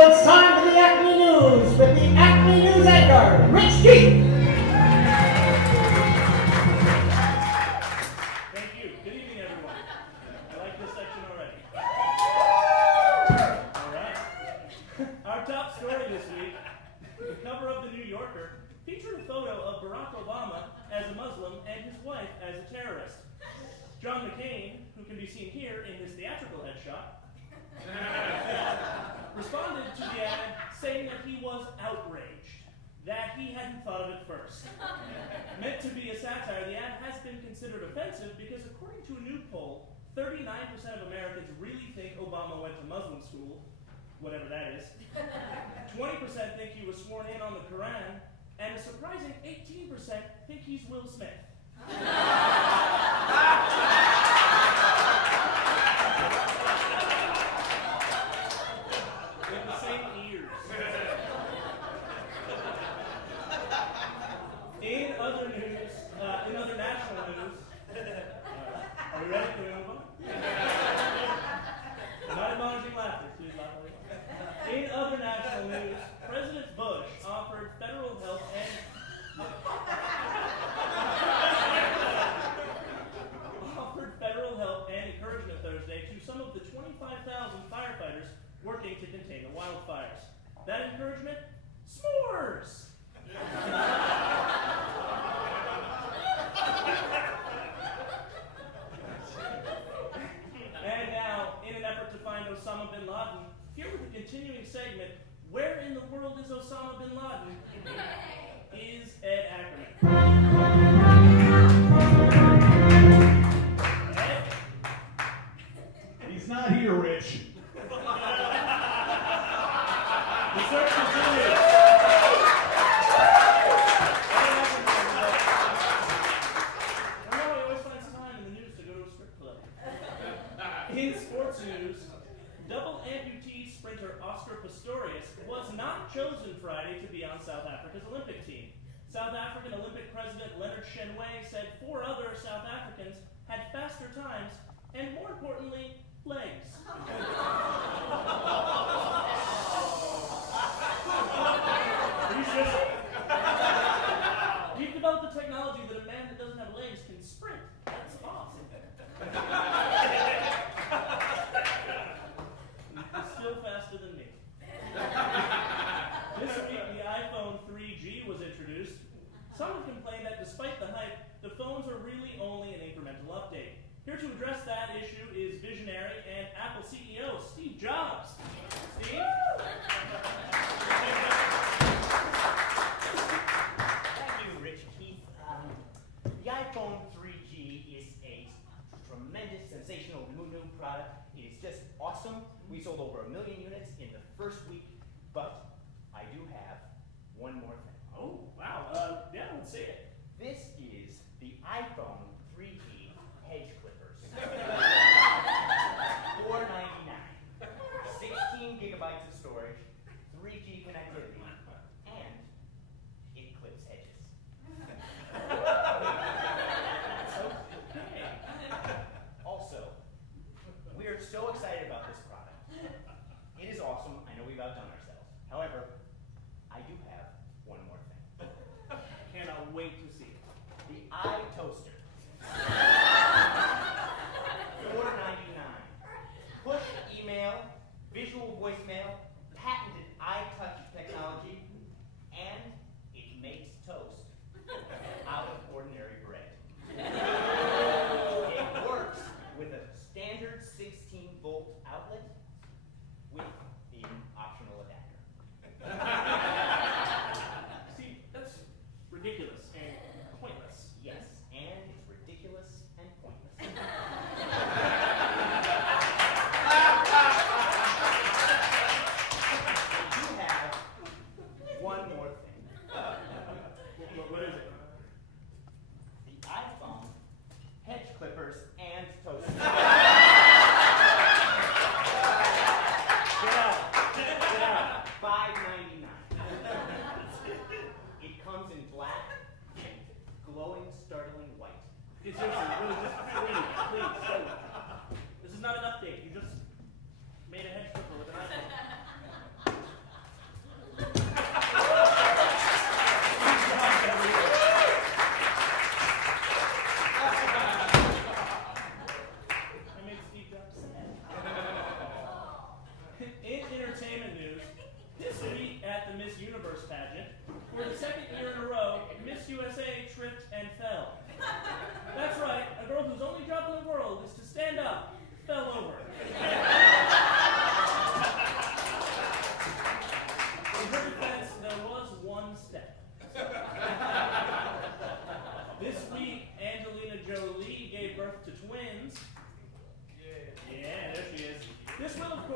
now it's time for the ACME News with the ACME News anchor, Rich Keith. Thank you. Good evening, everyone. I like this section already. All right. Our top story this week, the cover of the New Yorker, featured a photo of Barack Obama as a Muslim and his wife as a terrorist. John McCain, who can be seen here in this theatrical headshot, responded to the ad saying that he was outraged, that he hadn't thought of it first. Meant to be a satire, the ad has been considered offensive because according to a new poll, 39% of Americans really think Obama went to Muslim school, whatever that is. 20% think he was sworn in on the Quran, and a surprising 18% think he's Will Smith. With the same ears. In other news, in other national news, are you ready? Can we move on? Not admonishing laughter, please laugh a little. In other national news, President Bush offered federal help and encouragement Thursday to some of the 25,000 firefighters working to contain the wildfires. That encouragement? S'mores! And now, in an effort to find Osama bin Laden, here with a continuing segment, Where in the World is Osama bin Laden? Is Ed Ackerman. Ed? He's not here, Rich. The search continues. I know he always finds time in the news to go to a strip club. In sports news, double amputee sprinter Oscar Pistorius was not chosen Friday to be on South Africa's Olympic team. South African Olympic President Leonard Shenway said 4 other South Africans had faster times and, more importantly, legs. Are you sure? We've developed the technology that a man that doesn't have legs can sprint. That's awesome. He's still faster than me. This week, the iPhone 3G was introduced. Some have complained that despite the hype, the phones are really only an incremental update. Here to address that issue is visionary and Apple CEO Steve Jobs. Steve? Thank you, Rich Keith. The iPhone 3G is a tremendous, sensational new product. It is just awesome. We sold over 1 million units in the first week, but I do have one more thing. Oh, wow. Yeah, let's see it. This is the iPhone 3G hedge clippers. $4.99. 16 gigabytes of storage, 3G connectivity, and it clips hedges. Okay. Also, we are so excited about this product. It is awesome. I know we've outdone ourselves. However, I do have one more thing. Cannot wait to see it. The iToaster.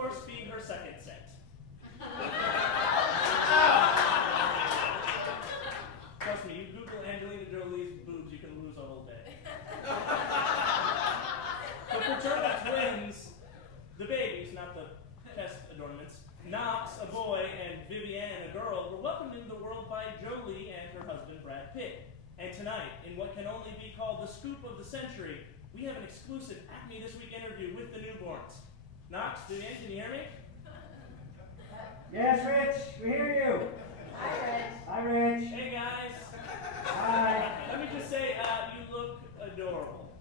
course, be her second set. Trust me, you Google Angelina Jolie's boobs, you can lose a whole day. The fraternal twins, the babies, not the test adornments, Knox, a boy, and Vivienne, a girl, were welcomed into the world by Jolie and her husband, Brad Pitt. And tonight, in what can only be called the scoop of the century, we have an exclusive ACME This Week interview with the newborns. Knox, Vivienne, can you hear me? Yes, Rich, we hear you. Hi, Rich. Hi, Rich. Hey, guys. Hi. Let me just say, you look adorable.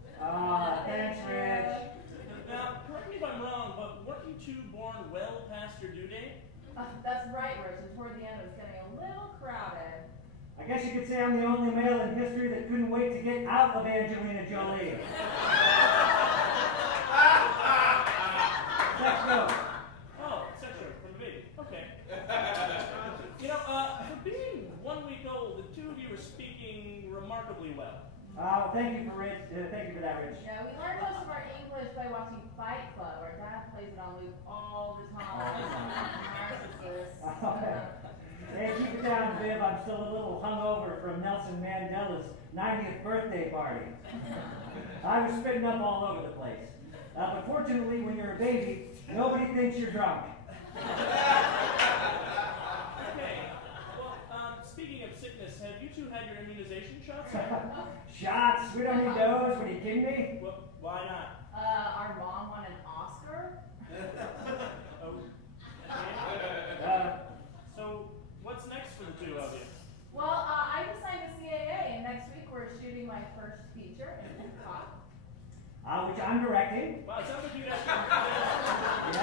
Thanks, Rich. Now, correct me if I'm wrong, but weren't you two born well past your due date? That's right, Rich. And toward the end, it was getting a little crowded. I guess you could say I'm the only male in history that couldn't wait to get out of Angelina Jolie. Sex joke. Oh, sex joke from the baby. Okay. You know, for being 1 week old, the two of you were speaking remarkably well. Thank you for that, Rich. You know, we learned most of our English by watching Fight Club, where Dad plays it on loop all the time. Narcissist. Okay. Hey, keep it down, Viv. I'm still a little hungover from Nelson Mandela's 90th birthday party. I was spitting up all over the place. But fortunately, when you're a baby, nobody thinks you're drunk. Okay. Well, speaking of sickness, have you two had your immunization shots? Shots? We don't need those. What, are you kidding me? Well, why not? Our mom won an Oscar. Oh. So, what's next for the two of you? Well, I just signed a CAA, and next week we're shooting my first feature in Epcot. Which I'm directing. Wow, it sounds like you guys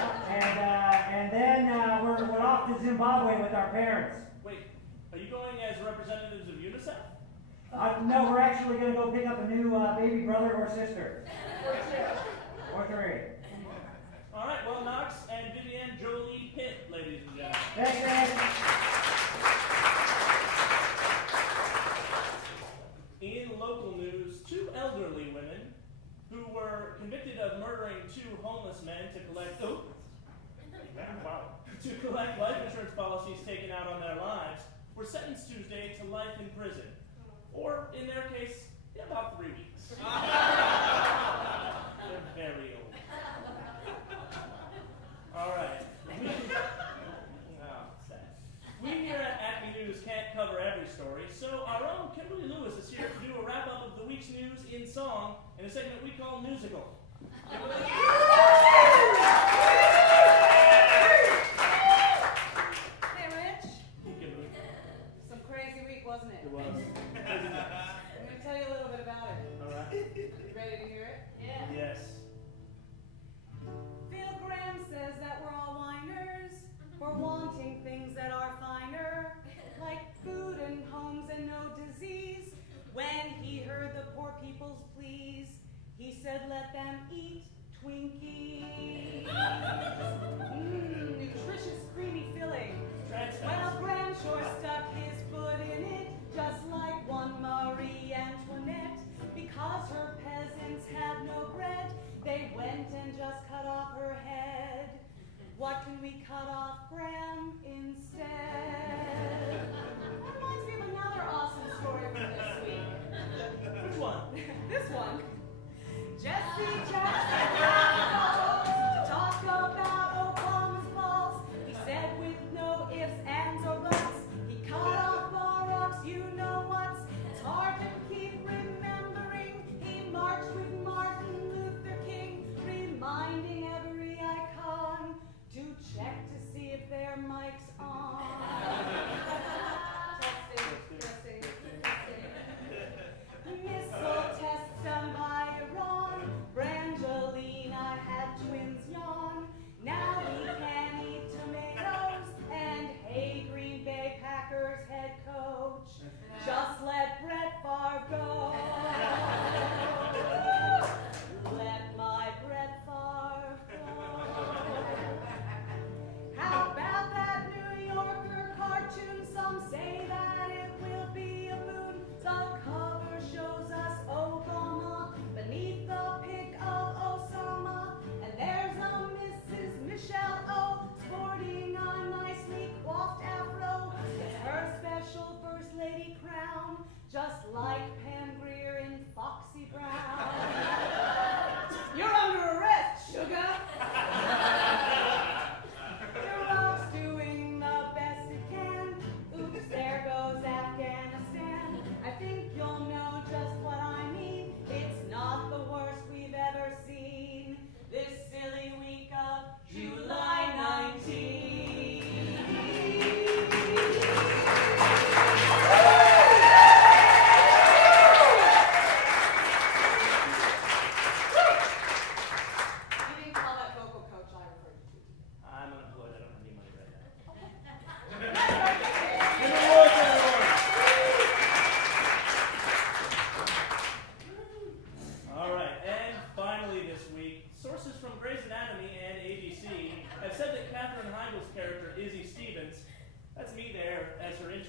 Yeah, and then we're off to Zimbabwe with our parents. Wait, are you going as representatives of UNICEF? No, we're actually going to go pick up a new baby brother or sister. Or two. Or three. All right, well, Knox and Vivienne Jolie Pitt, ladies and gentlemen. Thanks, man. In local news, two elderly women who were convicted of murdering two homeless men to collect life insurance policies taken out on their lives were sentenced Tuesday to life in prison, or in their case, about 3 weeks. They're very old. All right. Sad. We here at ACME News can't cover every story, so our own Kimberly Lewis is here to do a wrap-up of the week's news in song in a segment we call Musical. Kimberly? Hey, Rich. Kimberly. Some crazy week, wasn't it? It was. I'm going to tell you a little bit about it. All right. You ready to hear it? Yeah. Yes. Phil Graham says that we're all whiners for wanting things that are finer, like food and homes and no disease. When he heard the poor people's pleas, he said let them eat Twinkies. Nutritious, creamy filling. Well, Graham sure stuck his foot in it, just like one Marie Antoinette. Because her peasants had no bread, they went and just cut off her head. What can we cut off, Graham, instead? That reminds me of another awesome story from this week. Which one? This one. Jesse Jackson calls to talk about Obama's balls. He said with no ifs, ands, or buts, he cut off Barack's you-know-whats. It's hard to keep remembering he marched with Martin Luther King, reminding every icon to check to see if their mic's on. Testing. Missile tests done by Iran. Brangelina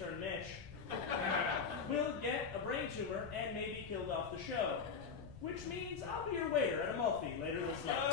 intern Mitch, will get a brain tumor and may be killed off the show. Which means I'll be your waiter at Amalfi later this month.